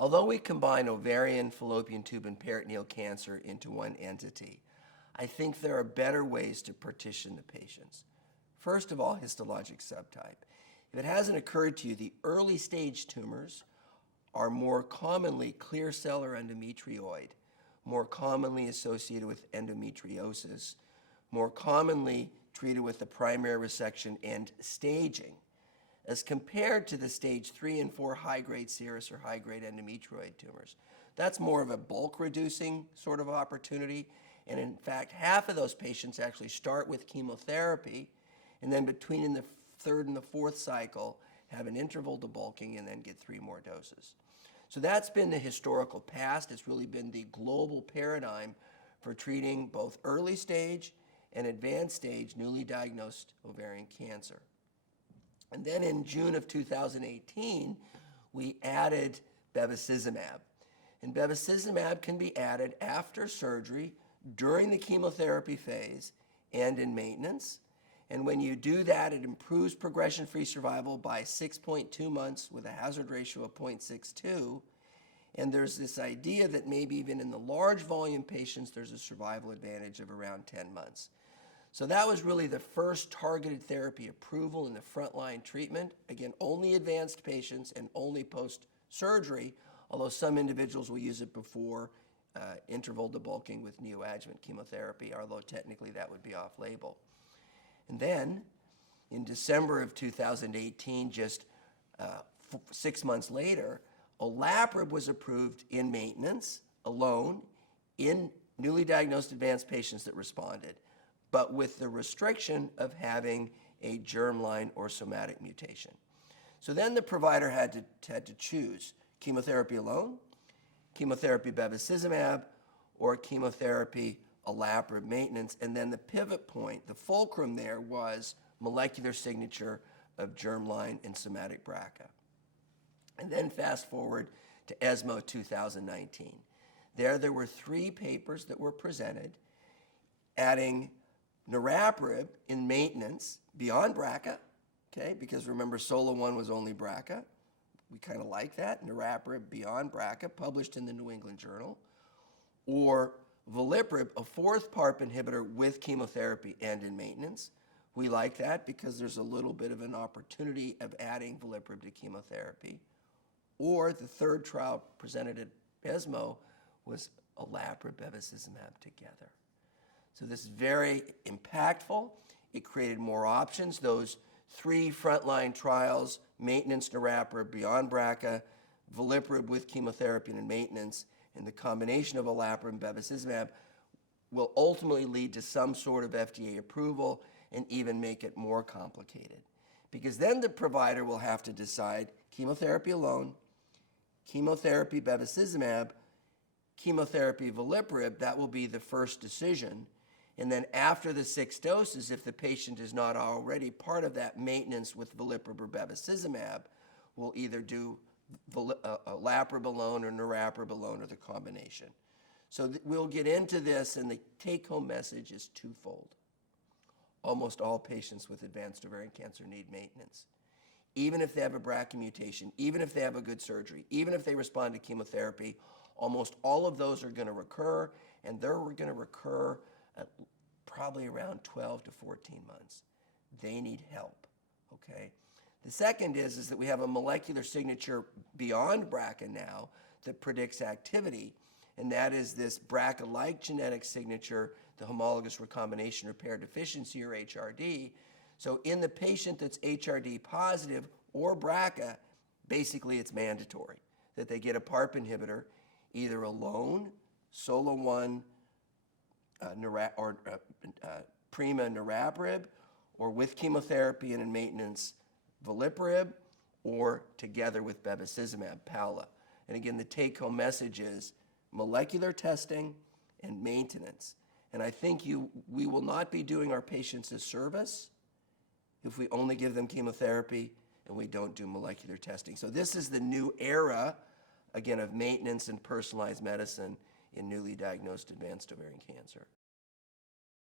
Although we combine ovarian, fallopian tube, and peritoneal cancer into one entity, I think there are better ways to partition the patients. First of all, histologic subtype. If it hasn't occurred to you, the early stage tumors are more commonly clear cell or endometrioid, more commonly associated with endometriosis, more commonly treated with the primary resection and staging, as compared to the stage 3 and 4 high-grade serous or high-grade endometrioid tumors. That's more of a bulk reducing sort of opportunity, and in fact, half of those patients actually start with chemotherapy, and then between the third and the fourth cycle have an interval debulking and then get 3 more doses. So that's been the historical past. It's really been the global paradigm for treating both early stage and advanced stage newly diagnosed ovarian cancer. And then in June of 2018, we added bevacizumab. And bevacizumab can be added after surgery, during the chemotherapy phase, and in maintenance. And when you do that, it improves progression-free survival by 6.2 months with a hazard ratio of 0.62. And there's this idea that maybe even in the large volume patients, there's a survival advantage of around 10 months. So that was really the first targeted therapy approval in the frontline treatment. Again, only advanced patients and only post-surgery, although some individuals will use it before interval debulking with neoadjuvant chemotherapy, although technically that would be off-label. And then, in December of 2018, just 6 months later, olaparib was approved in maintenance alone in newly diagnosed advanced patients that responded, but with the restriction of having a germline or somatic mutation. So then the provider had to choose chemotherapy alone, chemotherapy bevacizumab, or chemotherapy olaparib maintenance, and then the pivot point, the fulcrum there was molecular signature of germline and somatic BRCA. And then fast forward to ESMO 2019. There were 3 papers that were presented adding niraparib in maintenance beyond BRCA, okay, because remember SOLO-1 was only BRCA. We kind of like that, niraparib beyond BRCA, published in the New England Journal, or veliparib, a 4th PARP inhibitor with chemotherapy and in maintenance. We like that because there's a little bit of an opportunity of adding veliparib to chemotherapy. Or the 3rd trial presented at ESMO was olaparib bevacizumab together. So this is very impactful. It created more options. Those 3 frontline trials, maintenance niraparib beyond BRCA, veliparib with chemotherapy and in maintenance, and the combination of olaparib and bevacizumab will ultimately lead to some sort of FDA approval and even make it more complicated. Because then the provider will have to decide chemotherapy alone, chemotherapy bevacizumab, chemotherapy veliparib. That will be the first decision. And then after the 6 doses, if the patient is not already part of that maintenance with veliparib or bevacizumab, we'll either do olaparib alone or niraparib alone or the combination. So we'll get into this, and the take-home message is twofold. Almost all patients with advanced ovarian cancer need maintenance. Even if they have a BRCA mutation, even if they have a good surgery, even if they respond to chemotherapy, almost all of those are going to recur, and they're going to recur at probably around 12 to 14 months. They need help, okay? The second is that we have a molecular signature beyond BRCA now that predicts activity, and that is this BRCA-like genetic signature, the homologous recombination repair deficiency, or HRD. So in the patient that's HRD positive or BRCA, basically it's mandatory that they get a PARP inhibitor, either alone, SOLO-1, prima niraparib, or with chemotherapy and in maintenance veliparib, or together with bevacizumab, PALA. And again, the take-home message is molecular testing and maintenance. And I think we will not be doing our patients a service if we only give them chemotherapy and we don't do molecular testing. So this is the new era, again, of maintenance and personalized medicine in newly diagnosed advanced ovarian cancer.